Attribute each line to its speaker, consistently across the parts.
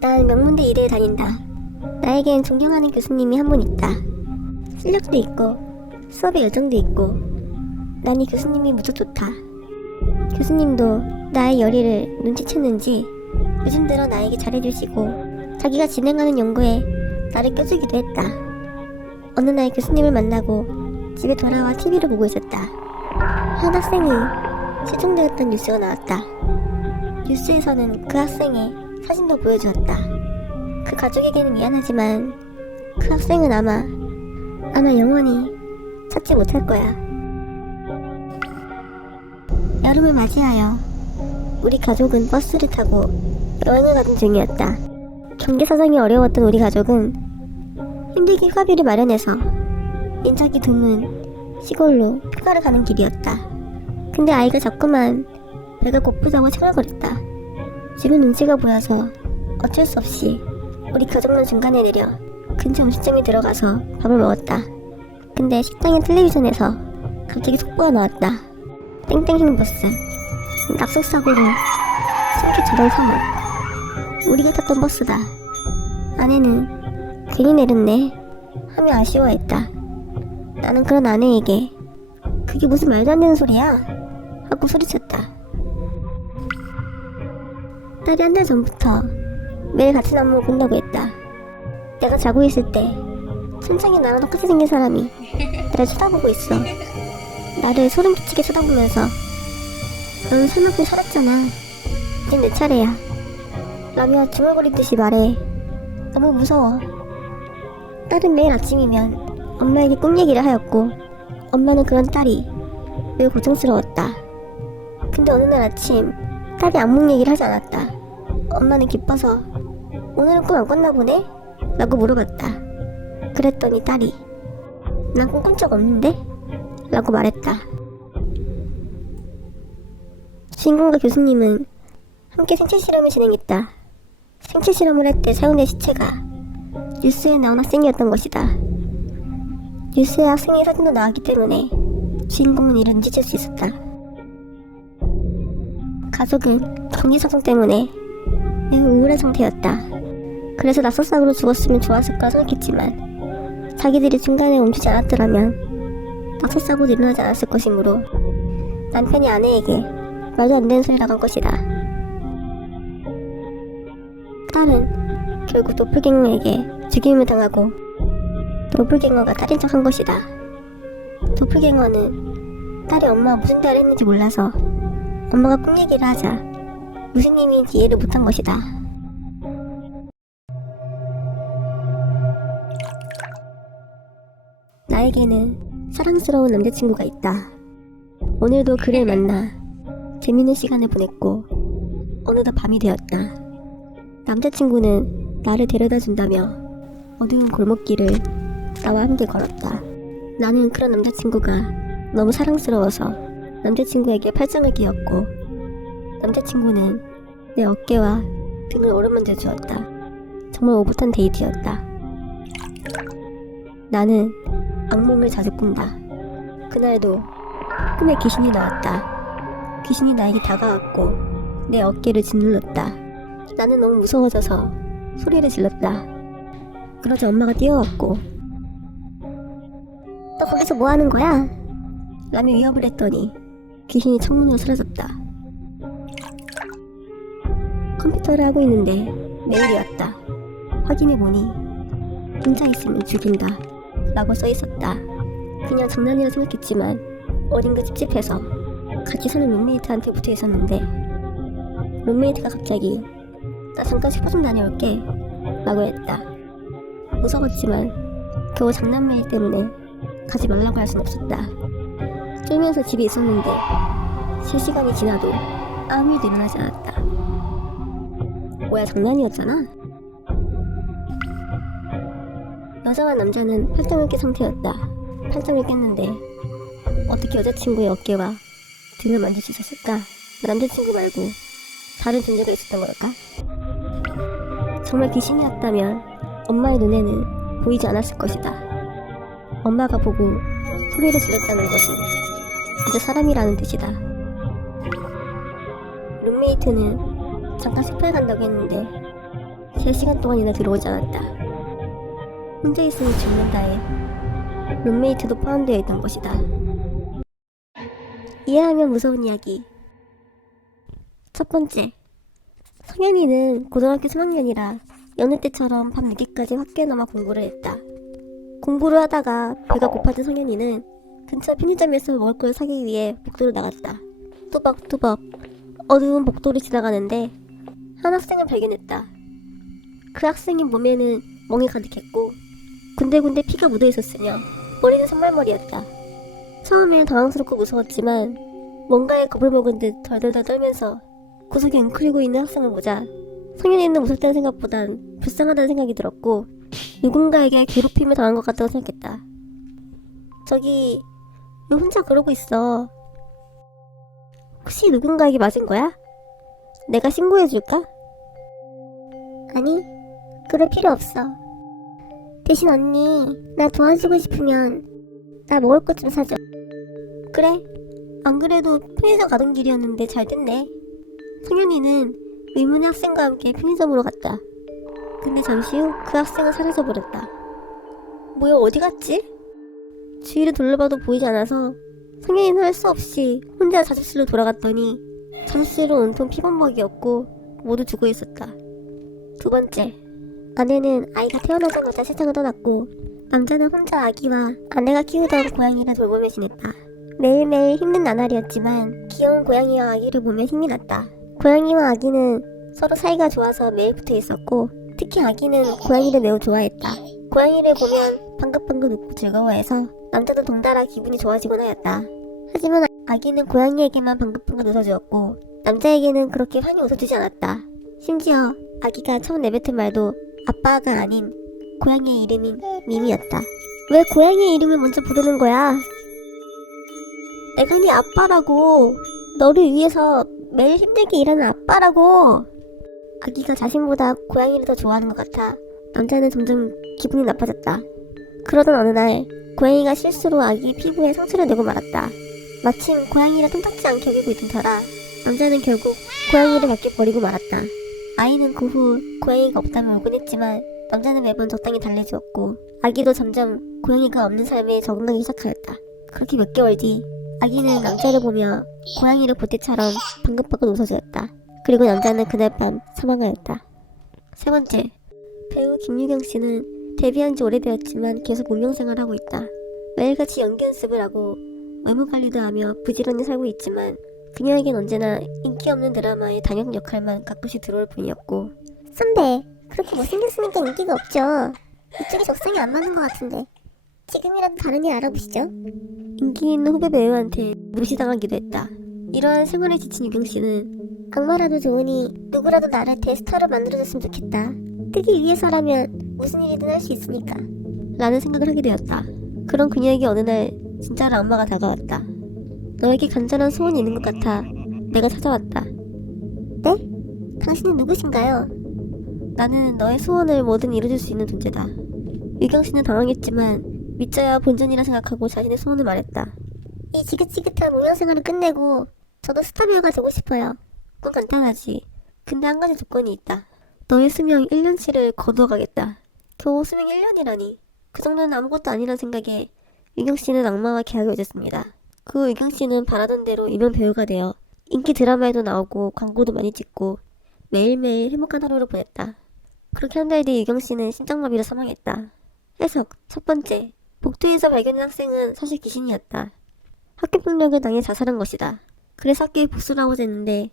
Speaker 1: 난 명문대 이대에 다닌다. 나에겐 존경하는 교수님이 한 분 있다. 실력도 있고 수업에 열정도 있고 난 이 교수님이 무척 좋다. 교수님도 나의 열의를 눈치챘는지 요즘 들어 나에게 잘해주시고 자기가 진행하는 연구에 나를 껴주기도 했다. 어느 날 교수님을 만나고 집에 돌아와 TV를 보고 있었다. 한 학생이 실종되었던 뉴스가 나왔다. 뉴스에서는 그 학생의 사진도 보여주었다. 그 가족에게는 미안하지만 그 학생은 아마 아마 영원히 찾지 못할 거야. 여름을 맞이하여 우리 가족은 버스를 타고 여행을 가던 중이었다. 경제 사정이 어려웠던 우리 가족은 힘들게 휴가비를 마련해서 인적이 드문 시골로 휴가를 가는 길이었다. 근데 아이가 자꾸만 배가 고프다고 청얼거렸다. 집은 눈치가 보여서 어쩔 수 없이 우리 가족은 중간에 내려 근처 음식점에 들어가서 밥을 먹었다. 근데 식당의 텔레비전에서 갑자기 속보가 나왔다. 땡땡행 버스 낙석 사고로 숨게 자던 3월 우리가 탔던 버스다. 아내는 괜히 내렸네 하며 아쉬워했다. 나는 그런 아내에게 그게 무슨 말도 안 되는 소리야 하고 소리쳤다. 딸이 한 달 전부터 매일 같은 안무를 본다고 했다. 내가 자고 있을 때 천장에 나랑 똑같이 생긴 사람이 나를 쳐다보고 있어. 나를 소름 끼치게 쳐다보면서 넌 살만큼 살았잖아. 이젠 내 차례야. 라며 중얼거리듯이 말해. 너무 무서워. 딸은 매일 아침이면 엄마에게 꿈 얘기를 하였고 엄마는 그런 딸이 매우 고통스러웠다. 근데 어느 날 아침 딸이 안목 얘기를 하지 않았다. 엄마는 기뻐서 오늘은 꿈 안 꿨나 보네? 라고 물어봤다. 그랬더니 딸이 난 꿈 꾼 적 없는데? 라고 말했다. 주인공과 교수님은 함께 생체 실험을 진행했다. 생체 실험을 할 때 사용된 시체가 뉴스에 나온 학생이었던 것이다. 뉴스에 학생의 사진도 나왔기 때문에 주인공은 이를 눈치챌 수 있었다. 가족은 경제 사정 때문에 우울한 상태였다. 그래서 낙석사고로 죽었으면 좋았을 거라 생각했지만 자기들이 중간에 멈추지 않았더라면 낙석사고도 일어나지 않았을 것이므로 남편이 아내에게 말도 안 되는 소리라고 한 것이다. 딸은 결국 도플갱어에게 죽임을 당하고 도플갱어가 딸인 척 한 것이다. 도플갱어는 딸이 엄마가 무슨 대화를 했는지 몰라서 엄마가 꿈 얘기를 하자 무슨 의미인지 이해를 못한 것이다. 나에게는 사랑스러운 남자친구가 있다. 오늘도 그를 만나 재밌는 시간을 보냈고 어느덧 밤이 되었다. 남자친구는 나를 데려다 준다며 어두운 골목길을 나와 함께 걸었다. 나는 그런 남자친구가 너무 사랑스러워서 남자친구에게 팔짱을 끼웠고 남자친구는 내 어깨와 등을 오르만져 주었다. 정말 오붓한 데이트였다. 나는 악몽을 자주 꾼다. 그날도 꿈에 귀신이 나왔다. 귀신이 나에게 다가왔고 내 어깨를 짓눌렀다. 나는 너무 무서워져서 소리를 질렀다. 그러자 엄마가 뛰어왔고 너 거기서 뭐 하는 거야? 라며 위협을 했더니 귀신이 창문으로 사라졌다. 컴퓨터를 하고 있는데 메일이 왔다. 확인해보니 혼자 있으면 죽인다. 라고 써있었다. 그냥 장난이라 생각했지만 어딘가 찝찝해서 같이 사는 룸메이트한테 붙어 있었는데 룸메이트가 갑자기 나 잠깐 슈퍼 좀 다녀올게 라고 했다. 무서웠지만 겨우 장난 메일 때문에 가지 말라고 할 순 없었다. 쫄면서 집에 있었는데 실시간이 지나도 아무 일도 일어나지 않았다. 뭐야 장난이었잖아? 여자와 남자는 팔짱을 낀 상태였다. 팔짱을 꼈는데 어떻게 여자친구의 어깨와 등을 만질 수 있었을까? 남자친구 말고 다른 존재가 있었던 걸까? 정말 귀신이었다면 엄마의 눈에는 보이지 않았을 것이다. 엄마가 보고 소리를 질렀다는 것은 진짜 사람이라는 뜻이다. 룸메이트는 잠깐 슈퍼에 간다고 했는데 3시간 동안이나 들어오지 않았다. 혼자 있으면 죽는다에 룸메이트도 포함되어 있던 것이다. 이해하면 무서운 이야기 첫 번째 성현이는 고등학교 3학년이라 여느 때처럼 밤 늦게까지 학교에 남아 공부를 했다. 공부를 하다가 배가 고파진 성현이는 근처 편의점에서 먹을 걸 사기 위해 복도로 나갔다. 또박또박 어두운 복도를 지나가는데 한 학생을 발견했다. 그 학생의 몸에는 멍이 가득했고 군데군데 피가 묻어 있었으며 머리는 산말머리였다. 처음엔 당황스럽고 무서웠지만 뭔가에 겁을 먹은 듯 덜덜덜 떨면서 구석에 웅크리고 있는 학생을 보자 성현이는 무섭다는 생각보단 불쌍하다는 생각이 들었고 누군가에게 괴롭힘을 당한 것 같다고 생각했다. 저기 왜 혼자 그러고 있어? 혹시 누군가에게 맞은 거야? 내가 신고해줄까? 아니, 그럴 필요 없어. 대신 언니, 나 도와주고 싶으면 나 먹을 것 좀 사줘. 그래. 안 그래도 편의점 가던 길이었는데 잘 됐네. 성현이는 의문의 학생과 함께 편의점으로 갔다. 근데 잠시 후 그 학생은 사라져버렸다. 뭐야, 어디 갔지? 주위를 둘러봐도 보이지 않아서 성현이는 할 수 없이 혼자 자습실로 돌아갔더니 자습실은 온통 피범벅이었고 모두 죽어 있었다. 두 번째, 아내는 아이가 태어나자마자 세상을 떠났고 남자는 혼자 아기와 아내가 키우던 고양이를 돌보며 지냈다. 매일매일 힘든 나날이었지만 귀여운 고양이와 아기를 보며 힘이 났다. 고양이와 아기는 서로 사이가 좋아서 매일 붙어 있었고 특히 아기는 고양이를 매우 좋아했다. 고양이를 보면 방긋방긋 웃고 즐거워해서 남자도 동달아 기분이 좋아지곤 하였다. 하지만 아기는 고양이에게만 방긋방긋 웃어주었고 남자에게는 그렇게 환히 웃어주지 않았다. 심지어 아기가 처음 내뱉은 말도 아빠가 아닌 고양이의 이름인 미미였다. 왜 고양이의 이름을 먼저 부르는 거야? 내가 네 아빠라고 너를 위해서 매일 힘들게 일하는 아빠라고 아기가 자신보다 고양이를 더 좋아하는 것 같아 남자는 점점 기분이 나빠졌다. 그러던 어느 날 고양이가 실수로 아기 피부에 상처를 내고 말았다. 마침 고양이를 통탁지 않게 여기고 있던 터라 남자는 결국 고양이를 밖에 버리고 말았다. 아이는 그 후 고양이가 없다며 울곤 했지만 남자는 매번 적당히 달래주었고 아기도 점점 고양이가 없는 삶에 적응하기 시작하였다. 그렇게 몇 개월 뒤 아기는 남자를 보며 고양이를 볼 때처럼 방긋방긋 웃어주었다. 그리고 남자는 그날 밤 사망하였다. 세 번째, 배우 김유경 씨는 데뷔한 지 오래되었지만 계속 운명생활을 하고 있다. 매일같이 연기 연습을 하고 외모 관리도 하며 부지런히 살고 있지만 그녀에겐 언제나 인기 없는 드라마의 단역 역할만 가끔씩 들어올 뿐이었고 선배, 그렇게 못생겼으니까 인기가 없죠. 이쪽이 적성이 안 맞는 것 같은데 지금이라도 다른 일 알아보시죠. 인기 있는 후배 배우한테 무시당하기도 했다. 이러한 생활에 지친 유경 씨는 악마라도 좋으니 누구라도 나를 대스타로 만들어줬으면 좋겠다. 뜨기 위해서라면 무슨 일이든 할 수 있으니까. 라는 생각을 하게 되었다. 그런 그녀에게 어느 날 진짜로 악마가 다가왔다. 너에게 간절한 소원이 있는 것 같아 내가 찾아왔다. 네? 당신은 누구신가요? 나는 너의 소원을 뭐든 이뤄줄 수 있는 존재다. 유경 씨는 당황했지만 믿져야 본전이라 생각하고 자신의 소원을 말했다. 이 지긋지긋한 무명 생활을 끝내고 저도 스타 배우가 되고 싶어요. 그건 간단하지. 근데 한 가지 조건이 있다. 너의 수명 1년치를 거두어가겠다. 겨우 수명 1년이라니. 그 정도는 아무것도 아니란 생각에 유경 씨는 악마와 계약을 맺었습니다. 그 유경 씨는 바라던 대로 유명 배우가 되어 인기 드라마에도 나오고 광고도 많이 찍고 매일매일 행복한 하루를 보냈다. 그렇게 한 달 뒤 유경 씨는 심장마비로 사망했다. 해석 첫 번째 복도에서 발견한 학생은 사실 귀신이었다. 학교 폭력을 당해 자살한 것이다. 그래서 학교에 복수를 하고자 했는데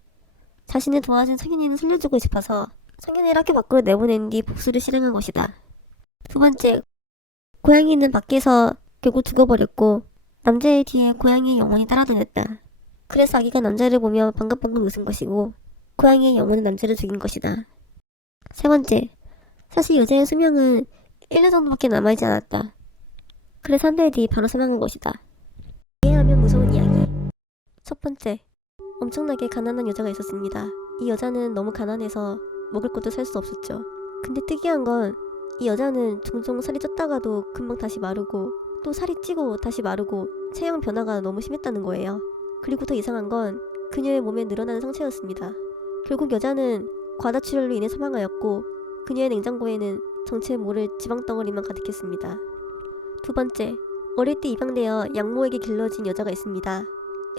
Speaker 1: 자신을 도와준 성현이는 살려주고 싶어서 성현이를 학교 밖으로 내보낸 뒤 복수를 실행한 것이다. 두 번째, 고양이는 밖에서 결국 죽어버렸고 남자의 뒤에 고양이의 영혼이 따라다녔다. 그래서 아기가 남자를 보며 방긋방긋 웃은 것이고 고양이의 영혼은 남자를 죽인 것이다. 세 번째, 사실 여자의 수명은 1년 정도밖에 남아있지 않았다. 그래서 한 달 뒤 바로 사망한 것이다. 이해하면 무서운 이야기. 첫 번째, 엄청나게 가난한 여자가 있었습니다. 이 여자는 너무 가난해서 먹을 것도 살 수 없었죠. 근데 특이한 건 이 여자는 종종 살이 쪘다가도 금방 다시 마르고 또 살이 찌고 다시 마르고 체형 변화가 너무 심했다는 거예요. 그리고 더 이상한 건 그녀의 몸에 늘어나는 상처였습니다. 결국 여자는 과다출혈로 인해 사망하였고 그녀의 냉장고에는 정체 모를 지방 덩어리만 가득했습니다. 두 번째, 어릴 때 입양되어 양모에게 길러진 여자가 있습니다.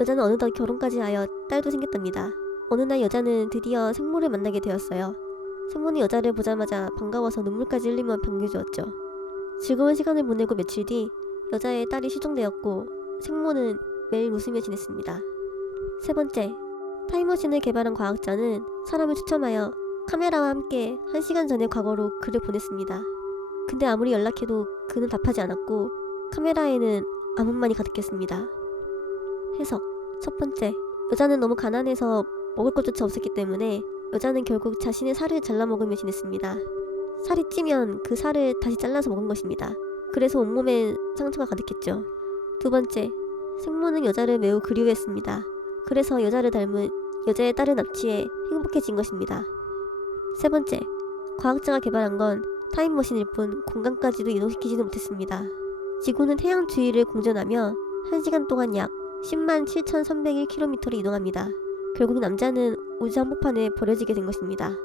Speaker 1: 여자는 어느덧 결혼까지 하여 딸도 생겼답니다. 어느 날 여자는 드디어 생모를 만나게 되었어요. 생모는 여자를 보자마자 반가워서 눈물까지 흘리며 반겨주었죠. 즐거운 시간을 보내고 며칠 뒤 여자의 딸이 실종되었고 생모는 매일 웃으며 지냈습니다. 세 번째, 타임머신을 개발한 과학자는 사람을 추첨하여 카메라와 함께 1시간 전의 과거로 글을 보냈습니다. 근데 아무리 연락해도 그는 답하지 않았고 카메라에는 암흑만이 가득했습니다. 해석 첫 번째, 여자는 너무 가난해서 먹을 것조차 없었기 때문에 여자는 결국 자신의 살을 잘라 먹으며 지냈습니다. 살이 찌면 그 살을 다시 잘라서 먹은 것입니다. 그래서 온몸에 상처가 가득했죠. 두 번째, 생모는 여자를 매우 그리워했습니다. 그래서 여자를 닮은 여자의 딸을 납치해 행복해진 것입니다. 세 번째, 과학자가 개발한 건 타임머신일 뿐 공간까지도 이동시키지도 못했습니다. 지구는 태양 주위를 공전하며 1시간 동안 약 10만 7,301km를 이동합니다. 결국 남자는 우주 한복판에 버려지게 된 것입니다.